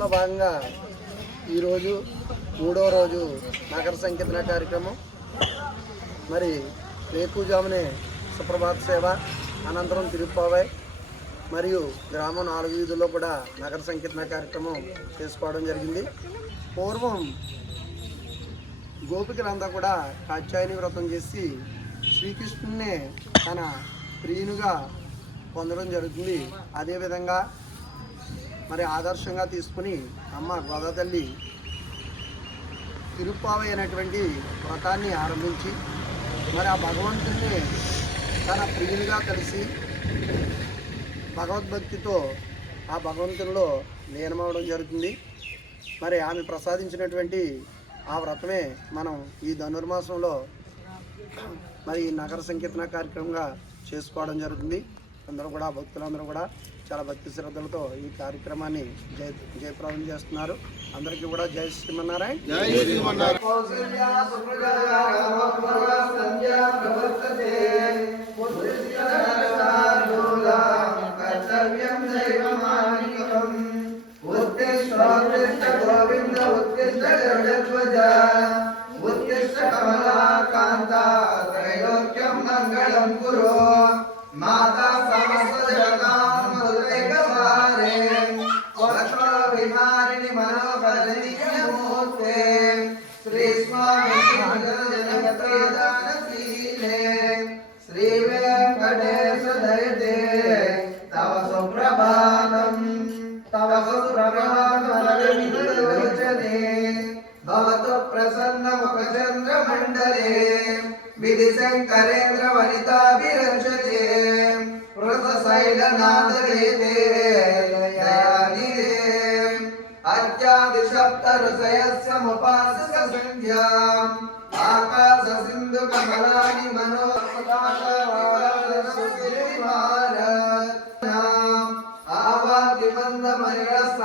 కార్యక్రమంలో భాగంగా ఈరోజు మూడో రోజు నగర సంకీర్తన కార్యక్రమం. మరి రేపుజామునే సుప్రభాత సేవ అనంతరం తిరుప్పావై మరియు గ్రామం నాలుగు వీధుల్లో కూడా నగర సంకీర్తన కార్యక్రమం చేసుకోవడం జరిగింది. పూర్వం గోపికలంతా కూడా కాత్యాయని వ్రతం చేసి శ్రీకృష్ణునే తన ప్రియునిగా పొందడం జరుగుతుంది. అదేవిధంగా మరి ఆదర్శంగా తీసుకుని అమ్మ గోదాతల్లి తిరుప్పావై అనేటువంటి వ్రతాన్ని ఆరంభించి మరి ఆ భగవంతుణ్ణి తన ప్రియులుగా కలిసి భగవద్భక్తితో ఆ భగవంతునిలో లీనమవడం జరుగుతుంది. మరి ఆమె ప్రసాదించినటువంటి ఆ వ్రతమే మనం ఈ ధనుర్మాసంలో మరి ఈ నగర సంకీర్తన కార్యక్రమంగా చేసుకోవడం జరుగుతుంది. అందరూ కూడా భక్తులందరూ కూడా చాలా భక్తి శ్రద్ధలతో ఈ కార్యక్రమాన్ని జయప్రదం చేస్తున్నారు. అందరికీ కూడా జై శ్రీమన్నారాయణ. జై శ్రీమన్నారాయణ. మాతా మండలే భవతు ప్రసన్నమ ప్రచంద్ర మండలే విధి శంకరేంద్ర వనితాభిరంజతే వృత శైలనాథలేదే దయానిదే ఆకాశ సింధు కమలాని మనో ఆవాది మంద మహిళ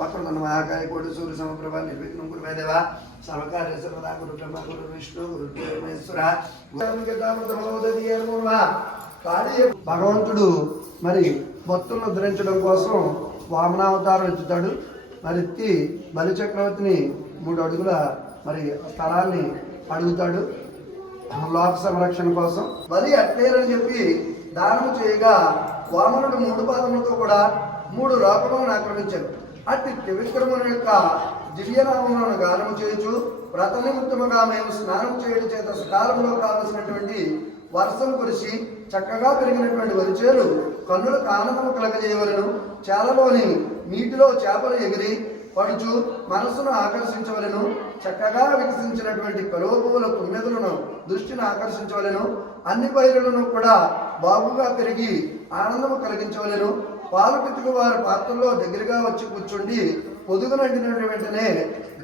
వక్రతుండ మహాకాయ కోటి సూర్య సమప్రభ నిర్విఘ్నం గురు మేదేవ సర్వకార్య సర్వదా గురు బ్రహ్మ గురు విష్ణు గురు పరమేశ్వర. భగవంతుడు మరి భక్తులను ఉద్ధరించడం కోసం వామనావతారం ఎత్తుతాడు. మరి ఎత్తి బలి చక్రవర్తిని మూడు అడుగుల మరి స్థలాన్ని అడుగుతాడు. లోక సంరక్షణ కోసం. బలి అట్లేరని చెప్పి దానం చేయగా వామనుడు మూడు పాదములతో కూడా మూడు లోకములను ఆక్రమించాడు అట్టి త్రివిక్రముని యొక్క దివ్యనామములను గానము చేయొచ్చు వ్రతనిమిత్తముగా మేము స్నానం చేయడం చేత సకాలంలో కావలసినటువంటి వర్షం కురిసి చక్కగా పెరిగినటువంటి వరిచేలు కన్నులకు ఆనందము కలగజేయవలను. చేలలోని నీటిలో చేపలు ఎగిరి పడుచు మనస్సును ఆకర్షించవలను. చక్కగా వికసించినటువంటి కలువ పువ్వుల దృష్టిని ఆకర్షించవలను. అన్ని పైరులను కూడా బాగుగా పెరిగి ఆనందము కలిగించవలను. పాలు పితుకు వారి పాత్రలో దగ్గరగా వచ్చి కూర్చుండి పొదుగు నిండిన వెంటనే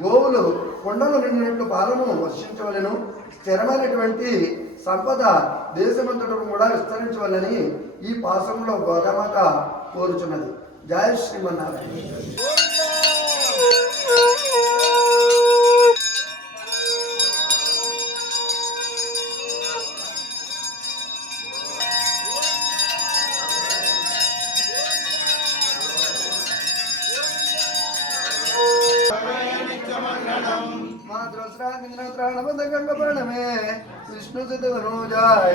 గోవులు కొండలు నిండినట్లు పాలను వర్షించవలను. స్థిరమైనటువంటి సంపద దేశమంతటం కూడా విస్తరించవలని ఈ పాసంలో గోగమాత కోరుచున్నది. జయ శ్రీమన్నారాయణ. మాతృశ్రాంగమే విష్ణు సిద్ధనోజాయ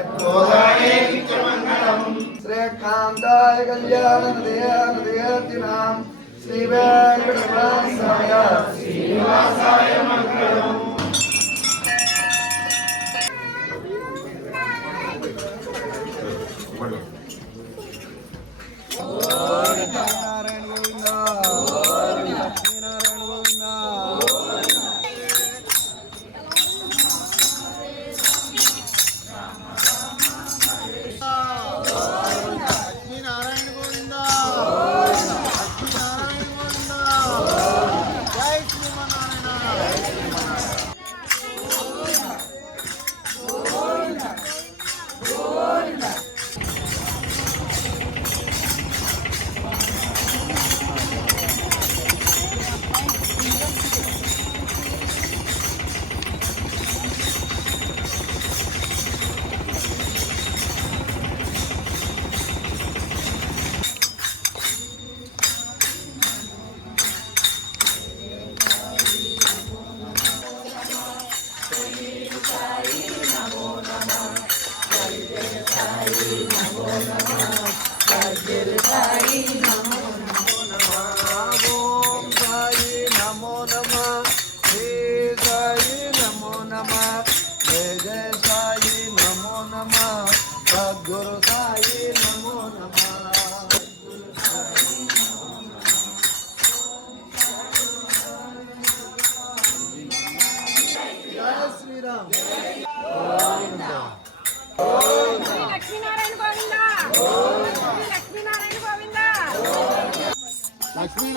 శ్రేకాంతాయ కళ్యాణ నదయానదయాతినాం శ్రీ వెంకటరమణాయ నారాయణ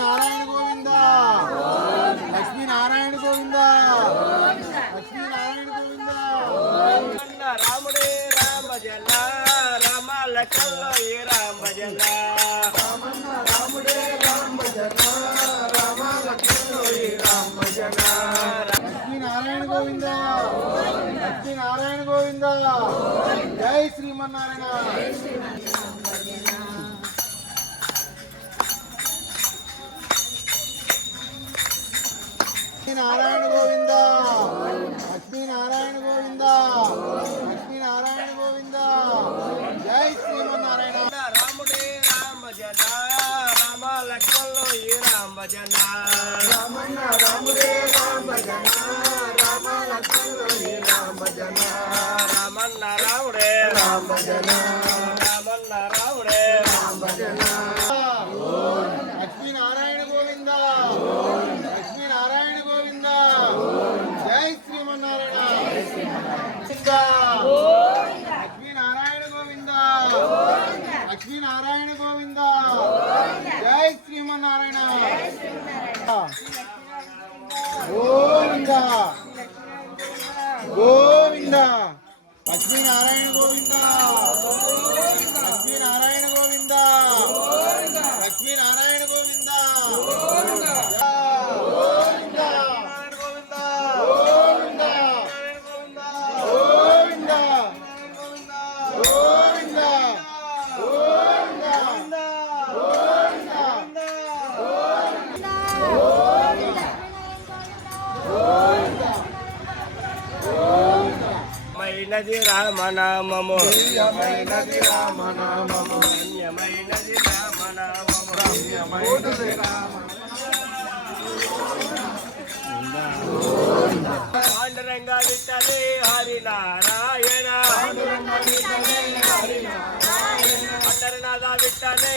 లక్ష్మీనారాయణ గోవింద. లక్ష్మీనారాయణ గోవింద. లక్ష్మీనారాయణ గోవింద. రాముడే రామ జన రామ లక్ష్మణ రామ జన రాముడే రామ జన రామ లక్ష్మణ రామ జన. లక్ష్మీనారాయణ గోవింద. లక్ష్మీనారాయణ గోవింద. జై Srimannarayana. Lakshminarayana Govinda. Lakshminarayana Govinda. ¡Lakshmi Narayan Govinda! ధన్యమైనది రామనామము. ధన్యమైనది రామనామము. ధన్యమైనది రామనామము. ధన్యమైనది రామనామము పాండరంగ విఠలే హరినారాయణ. పండరనాథ విఠలే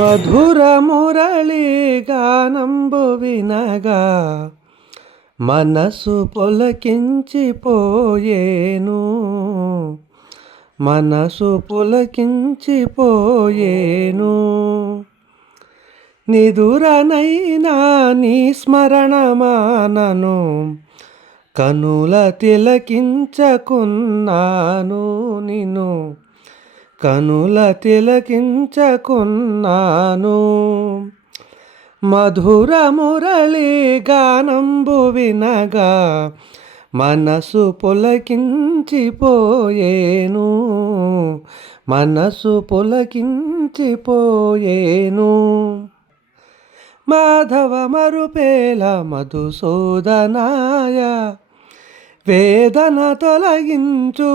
మధుర మురళి గానంబు వినగా మనసు పొలకించిపోయేను. మనసు పులకించిపోయేను. నిదురనైనా నీ స్మరణమానను కనుల తిలకించకున్నాను నిన్ను. కనుల తిలకించకున్నాను. మధుర మురళి గానంబు వినగా మనసు పులకించిపోయేను. మనసు పులకించిపోయేను. మాధవ మరుపేల మధుసూదనాయ వేదన తొలగించు